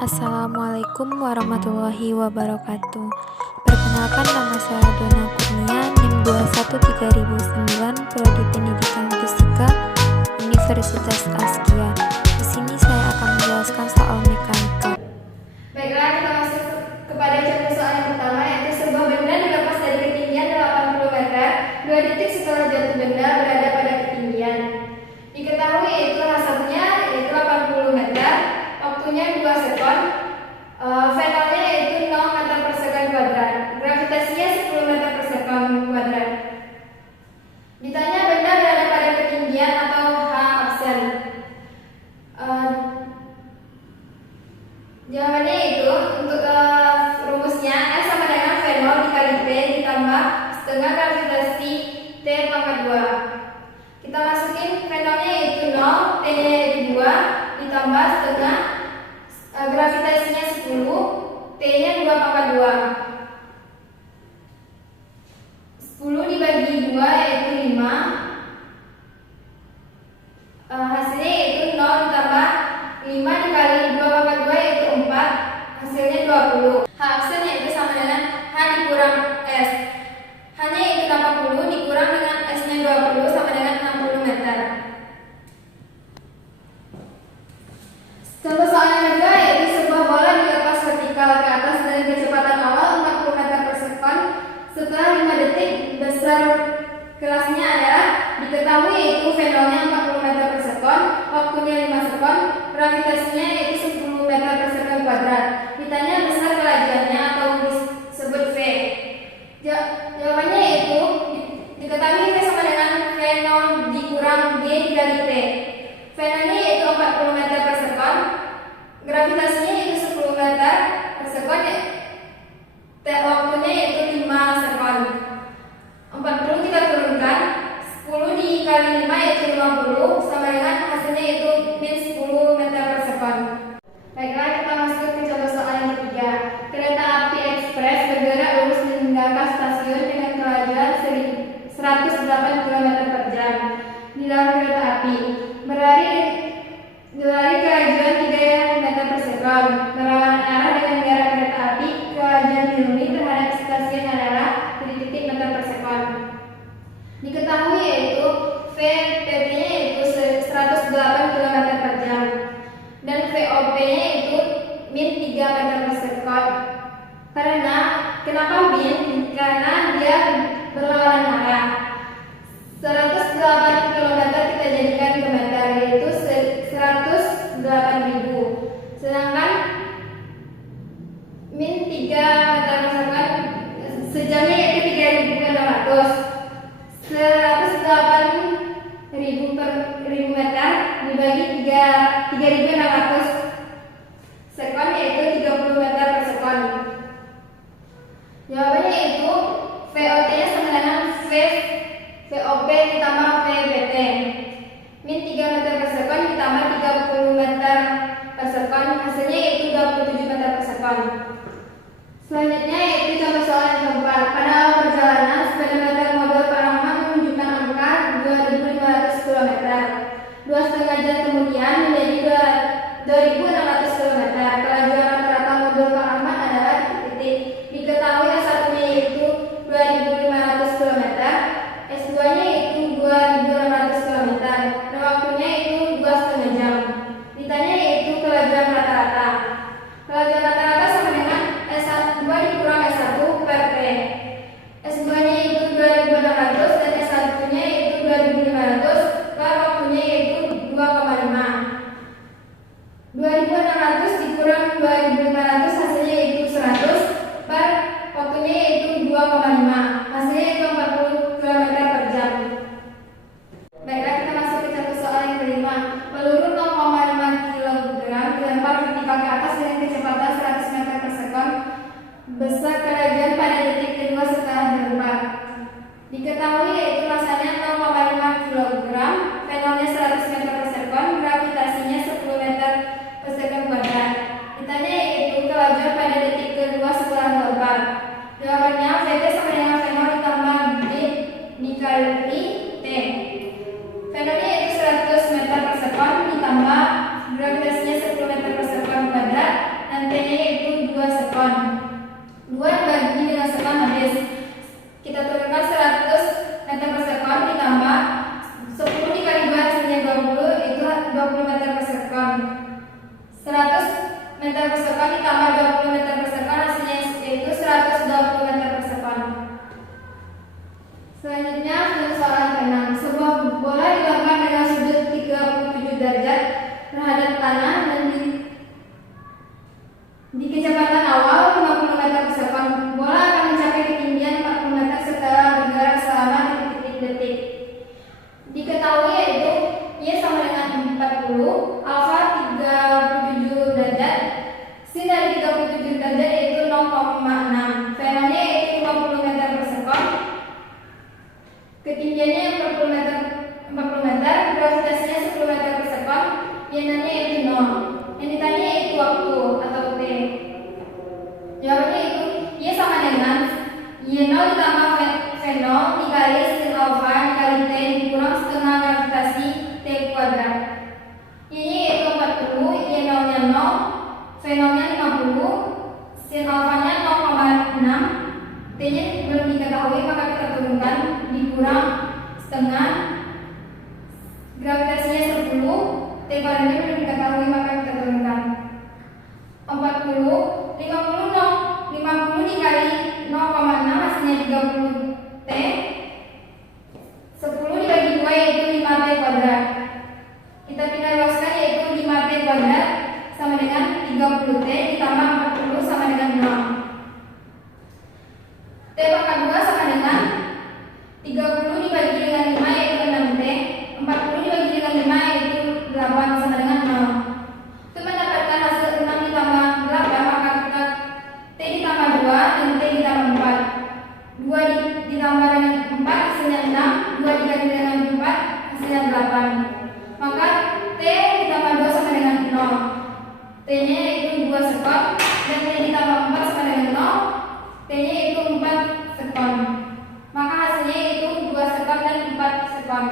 Assalamualaikum warahmatullahi wabarakatuh. Perkenalkan, nama saya Dona Kurnia, NIM 213009, Prodi Pendidikan Fisika, Universitas Askia. Di sini saya akan menjelaskan soal mekanika. Baiklah, kita masuk kepada contoh soal yang pertama, yaitu sebuah benda dilepas dari ketinggian 80 meter, 2 detik setelah jatuh benda berada pada ketinggian. Diketahui yaitu hasilnya yaitu 80 meter, waktunya 2 sekon, ventilnya yaitu 0 meter per sekon kuadrat, gravitasinya 10 meter per sekon kuadrat. Ditanya benda berada pada ketinggian atau H absen. Jawabannya itu untuk rumusnya S sama dengan V0 dikali T ditambah setengah gravitasi T pangkat 2. Kita masukin V0-nya yaitu 0, T-nya yaitu 2 ditambah setengah gravitasinya 10, T-nya 2 pangkat 2. 10 dibagi 2 yaitu 5. Hasilnya yaitu 0 ditambah 5 dikali 2 pangkat 2 yaitu 4, hasilnya 20. H absen yaitu sama dengan H dikurang S. H-nya yaitu 80 dikurang dengan S-nya 20 sama dengan 60 meter. Contoh soal yang kedua yaitu sebuah bola dilepas vertikal ke atas dengan kecepatan awal 40 meter per sekon. Setelah 5 detik, besar kelasnya adalah diketahui yaitu V0-nya 40 meter per sekon, waktunya 5 sekon, gravitasinya yaitu 10 meter per sekon kuadrat. Ditanya besar kelajuannya atau disebut V. Jawabannya yaitu diketahui V sama dengan V0 dikurang G dikali T. V0-nya yaitu 40 meter per sekon, gravitasinya yaitu 10 meter per sekon, waktunya yaitu 5 sekon. 40 kita turunkan, 10 dikali 5 yaitu 50 sama dengan hasilnya yaitu min 10 meter per sekon. Baiklah, kita masuk ke contoh soal yang ketiga. Kereta api ekspres bergerak lurus meninggalkan stasiun dengan kelajuan 108 km per jam. Di dalam kereta api berlari kelajuan 3 meter per sekon. Berlawanan arah dengan jarak kereta api, kelajuan dilalui terhadap stasiun adalah titik meter per sekon. Diketahui yaitu VPP-nya yaitu 108 km per jam dan VOP-nya yaitu min 3 meter per sekon. Kenapa min? Karena dia berlawanan arah. 108 km kita jadikan ke meter yaitu 108.000. Sedangkan min 3 meter per sekon sejamnya yaitu 3.600. 108.000 per 1000 meter dibagi 3.600 sekon yaitu 30 meter per sekon. Jawabannya yaitu VOT-nya sama dengan VOP ditambah VPT. Min 3 meter per sekon ditambah 30 meter per sekon, hasilnya yaitu 27 meter per sekon. Selanjutnya yaitu contoh soal yang keempat. Pada awal perjalanan, speedometer model Panama menunjukkan angka 2.500 km. 2,5 jam kemudian menjadi 2.600 km. Kelajuan rata-rata model Panama adalah titik. Diketahui S1-nya yaitu 2.500 km, S2-nya yaitu 2.600 km, dan waktunya yaitu 2,5 jam. Ditanya yaitu kelajuan rata-rata. Kelajuan rata-rata sama dengan S2 dikurang S1 per T. S2-nya yaitu 2.600 dan S1-nya yaitu 2.500 per waktunya yaitu 2,5. 2.600 dikurang 2.500 hasilnya yaitu 100 per waktunya yaitu 2,5. Hasilnya yaitu 40 km per jam. Baiklah, kita masuk ke contoh soal yang kelima. Peluru 0,5 kg dilempar vertikal ke atas dengan kecepatan 100 meter per sekon. Besar kelajuan pada detik kedua setelah dilempar. Diketahui yaitu masanya 0,5 kg, V0-nya 100 meter per sekon, gravitasinya 10 meter per sekon kuadrat. Ditanya yaitu kelajuan pada detik kedua setelah dilempar. Jawabannya VT sama dengan V0 ditambah B dikali T. V0-nya yaitu 100 meter per sekon ditambah gravitasinya 10 meter per sekon kuadrat, dan waktu atau T. Jawabannya itu Y sama dengan Y0 ditambah V0 dikali sin alfa dikali T dikurang setengah gravitasi T kuadrat. Y-nya yaitu 40, Y0-nya 0, V0-nya 50, sin alfanya 0,6, T-nya belum diketahui maka kita turunkan dikurang setengah, gravitasinya 10, T kuadratnya belum diketahui maka kita turunkan 40, 50 dikali 0,6 hasilnya 30 T, 10 dibagi 2 yaitu 5 T kuadrat. Kita pindah luaskan yaitu 5 T kuadrat sama dengan 30 T ditambah 40 sama dengan 0. T pangkat 2 sama dengan 30 dibagi dengan 5 yaitu 6 T, 40 dibagi dengan 5 yaitu 8 sama dengan 0. Untuk mendapatkan hasil 6 ditambah 8 maka kita T ditambah 2 dan T ditambah 4. 2 ditambah dengan 4 hasilnya 6, 2 dikali dengan 4 hasilnya 8. Maka T ditambah 2 sama dengan 0. T-nya yaitu 2 sekon dan T ditambah 4 sama dengan 0. T-nya yaitu 4 sekon. Maka hasilnya yaitu 2 sekon dan 4 sekon.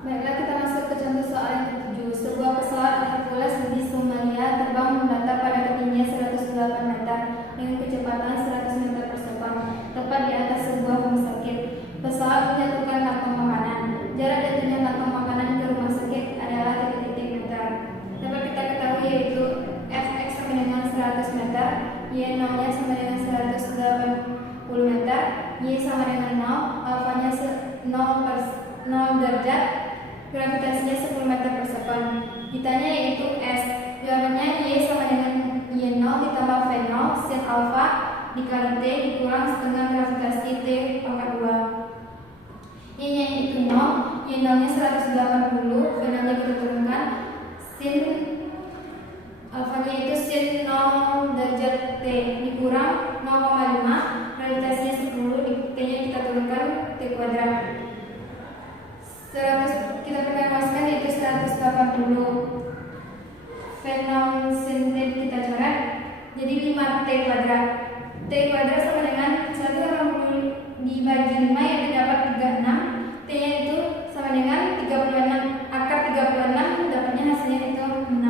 Baiklah, kita masuk ke contoh soal yang ke-7. Sebuah pesawat Hercules di Somalia terbang mendatar pada ketinggian 108 meter dengan kecepatan 100 meter per sekon, tepat di atas sebuah rumah sakit. Pesawat menjatuhkan kantong makanan. Jarak jatuhnya kantong makanan ke rumah sakit adalah titik-titik meter. Dapat kita ketahui yaitu Fx sama dengan 100 meter, Y0-nya sama dengan 180 meter, Y sama dengan 0, alfanya 0 derajat, gravitasinya 10 meter per sekon. Ditanya yaitu S. Jawabannya Y sama dengan Y0 ditambah V0 sin alfa dikali T dikurang setengah gravitasi T pangkat 2. Y-nya itu 0, Y0-nya 180, V0-nya kita turunkan, sin alfanya itu sin 0 derajat T dikurang 0,5, gravitasinya 10, T-nya kita turunkan T kuadrat. 100 kita perluaskan yaitu 180. V0 sin T kita coret jadi 5 T kuadrat. T kuadrat sama dengan 180 dibagi 5 yaitu dapat 36. T-nya itu sama dengan 36, akar 36 dapatnya hasilnya itu 6.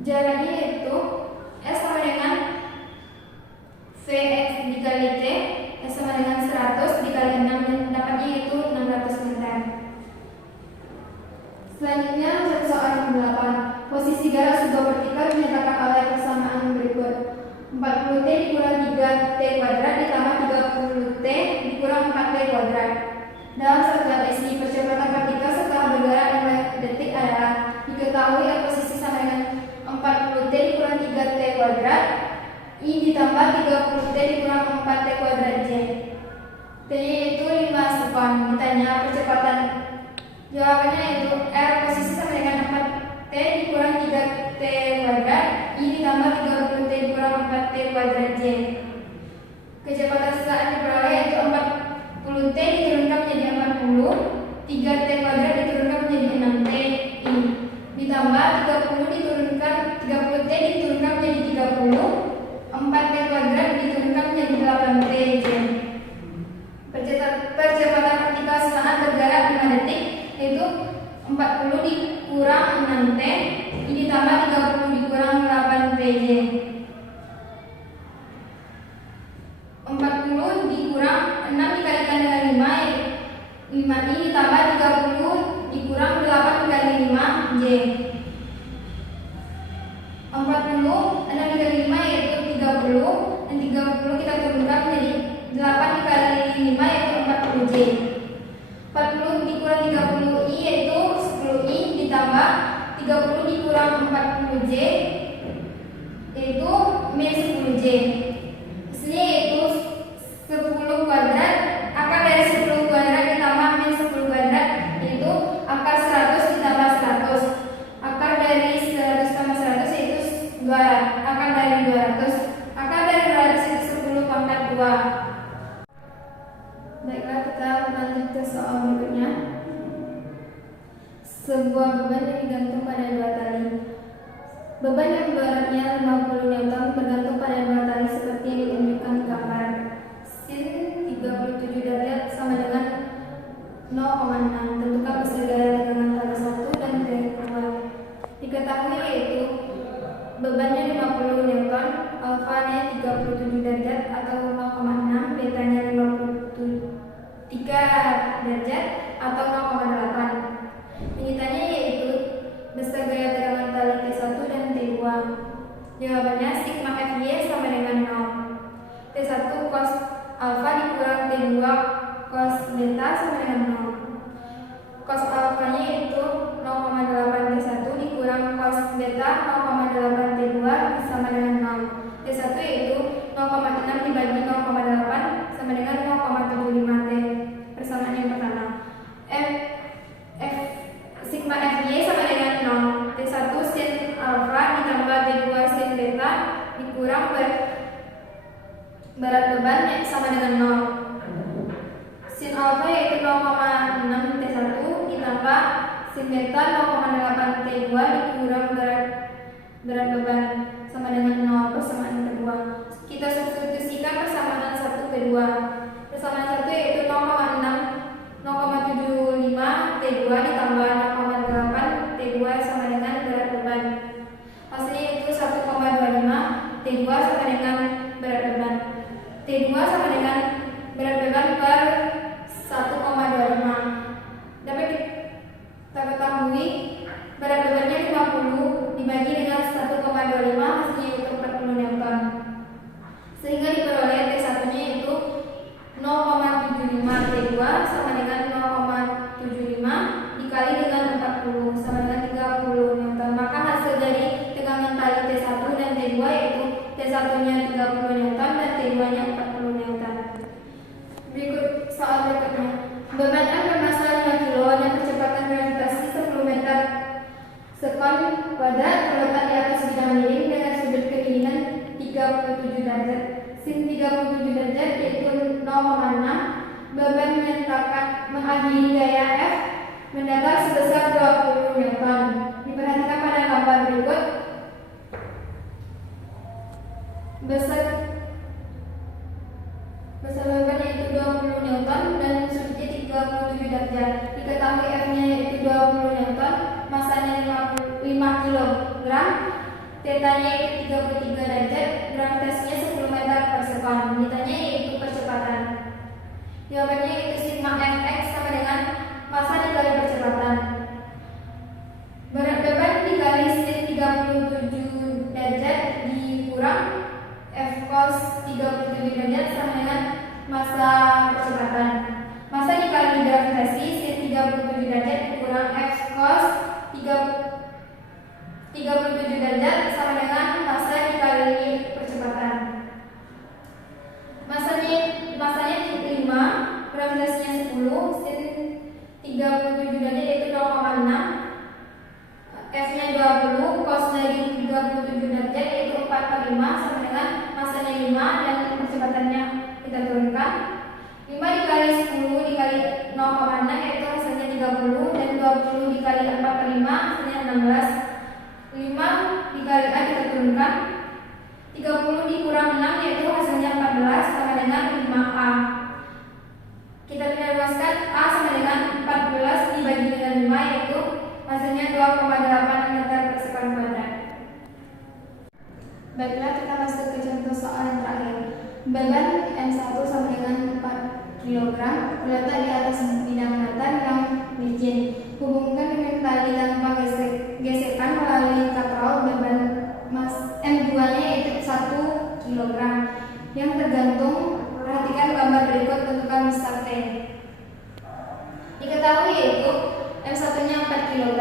Jaraknya yaitu S sama dengan Vx dikali T, S sama dengan 100 dikali 6 dan dapatnya yaitu 600 meter. Selanjutnya soal yang ke-8. Posisi garis sebuah vertikal dinyatakan oleh persamaan berikut. 40T dikurang 3T kuadrat ditambah 30T dikurang 4T kuadrat. Dalam satu isi percepatan partikel setelah bergerak 5 detik adalah diketahui posisi sama dengan 40T dikurang 3T kuadrat I ditambah 30T dikurang 4T kuadrat J. T-nya itu 5 sekon. Ditanya percepatan. Jawabannya yaitu R posisi sama dengan 4T dikurang 3T kuadrat I ditambah 30T dikurang 4T kuadrat J. Kecepatan setelah diperoleh yaitu 40T diturunkan menjadi 40, 3T kuadrat diturunkan menjadi 6T I ditambah 30T diturunkan menjadi 30, 4T kuadrat diturunkan menjadi 8T J. Percepatan partikel saat bergerak 5 detik yaitu 40 dikurang 6T I ditambah 30 dikurang 8T J. 40 dikurang 6 dikalikan dengan 5 5I ditambah 30 dikurang 8 dikali 5 J. 40 6 dikali 5 yaitu 30 dan 30 kita turunkan menjadi 8 dikali 5 yaitu 40J. 40 dikurang 30I yaitu 10I ditambah 30 dikurang 40J yaitu min 10J. Hasilnya yaitu 10 kuadrat, akar dari 10 kuadrat ditambah min 10 kuadrat yaitu akar 100 ditambah 100. Akar dari 100 tambah 100 yaitu 200. Akar dari 200. Akar dari 200 itu 10 pangkat 2. Baiklah, kita lanjut ke soal berikutnya. sebuah beban yang digantung pada dua tali. Beban yang beratnya 50 Newton bergantung pada dua tali seperti yang ditunjukkan di gambar. Sin 37 derajat sama dengan 0,6. Tentukan unsur gaya tegangan tali 1 dan tali 2. Diketahui yaitu bebannya 50 Newton, alfanya 37 derajat atau 0,6, betanya 53 derajat atau 0,8. Penyitannya yaitu besar gaya tegangan tali T1 dan T2. Jawabannya sigma Fy sama dengan 0. T1 cos alfa dikurang T2 cos beta sama dengan 0. Cos alfanya yaitu 0,8 T1 dikurang cos beta 0,8 T2 sama dengan 0. T1 yaitu 0,6 dibagi 0,8 sama dengan 0,75 T. Persamaan yang pertama. Sigma Fy sama dengan 0. T1 sin alfa ditambah T2 sin beta dikurang berat beban sama dengan 0. Sin alfa yaitu 0,6 T1 ditambah sin beta 0,8 T2 dikurang berat beban sama dengan 0. Persamaan kedua. Kita substitusikan persamaan 1 kedua. Persamaan 1 yaitu 0,75 T2 ditambah 0,8 T2 sama dengan berat beban. Hasilnya itu 1,25 T2 sama dengan berat beban. T2 sama dengan berat beban per 1,25. Dapat kita ketahui berat bebannya 50 dibagi dengan 1,25 hasilnya itu 40 Newton. Sehingga diperoleh T1-nya itu 0,75 T2 sama dengan 0,75 dikali dengan 40 sama dengan 30 Newton. Maka hasil dari tegangan tali T1 dan T2 yaitu T1-nya 30 Newton dan T2-nya 40 Newton. Berikut soal berikutnya. Beban M bermassa 5 kg dan kecepatan gravitasi 10 meter sekon kuadrat terletak di atas bidang miring dengan sudut kemiringan 37 derajat. Sin 37 derajat yaitu 0,6. Beban mengakhiri gaya F mendatar sebesar 20 Newton. Diperhatikan pada gambar berikut. Besar beban yaitu 20 Newton dan sudutnya 37 derajat. Diketahui F-nya yaitu 20 Newton, masanya 5 kg, tetanya yaitu 33 derajat, gravitasinya 10 meter per sekon. Ditanya yaitu percepatan. Jawabannya yaitu sigma Fx sama dengan massa dikali percepatan. Berat beban dikali sin 37 derajat dikurang F cos 37 derajat sama dengan massa percepatan. Massa dikali gravitasi sin 37 derajat dikurang F cos 37 derajat sama dengan massa dikali percepatan. Masanya 5, gravitasinya 10, sin 37 derajat yaitu 0,6, F-nya 20, cos dari 37 derajat yaitu 4/5 sama dengan masanya 5 dan percepatannya kita turunkan. 5 dikali 10 dikali 0,6 yaitu hasilnya 30 dan 20 dikali 4/5 hasilnya 16. 5 dikali A kita turunkan. 30 dikurang 6 yaitu hasilnya 14 sama dengan 5A. Kita tidak luaskan A sama dengan 14 dibagi dengan 5 yaitu hasilnya 2,8 meter per sekon kuadrat. Baiklah, kita masuk ke contoh soal yang terakhir. Beban M1 sama dengan 4 kg terletak di atas bidang datar yang licin. Hubungkan dengan tali tanpa gesekan melalui katrol. Beban M2-nya yaitu 1 kg yang tergantung. Perhatikan gambar berikut, tentukan besar T. Diketahui yaitu M1-nya 4 kg,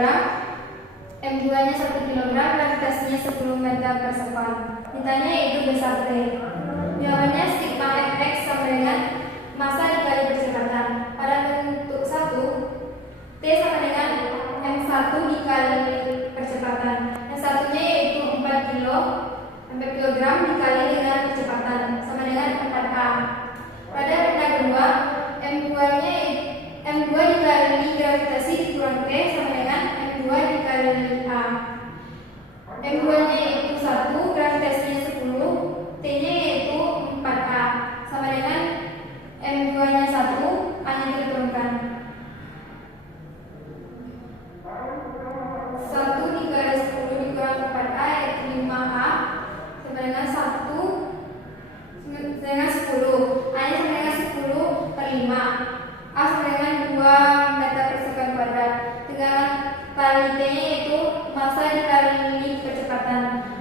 M2-nya 1 kg, gravitasinya 10 meter per sekon. Ditanya yaitu besar T. Jawabannya sigma Fx sama dengan massa dikali percepatan. Pada bentuk 1, T sama dengan M1 dikali percepatan. M1-nya yaitu 4 kg dikali dengan percepatan sama dengan 4A. Pada benda kedua, M2 dikali gravitasi dikurang T sama dengan M2-nya yaitu 1, gravitasinya 10, T-nya yaitu 4A, sama dengan M2-nya 1, A-nya kita turunkan. 1 dikali 10 dikurang 4A yaitu 5A, sama dengan 1 dengan 10. A-nya sama dengan 10 per 5. A sama dengan 2 meter per sekon kuadrat. Dengan kali T-nya yaitu massa dikali kecepatan.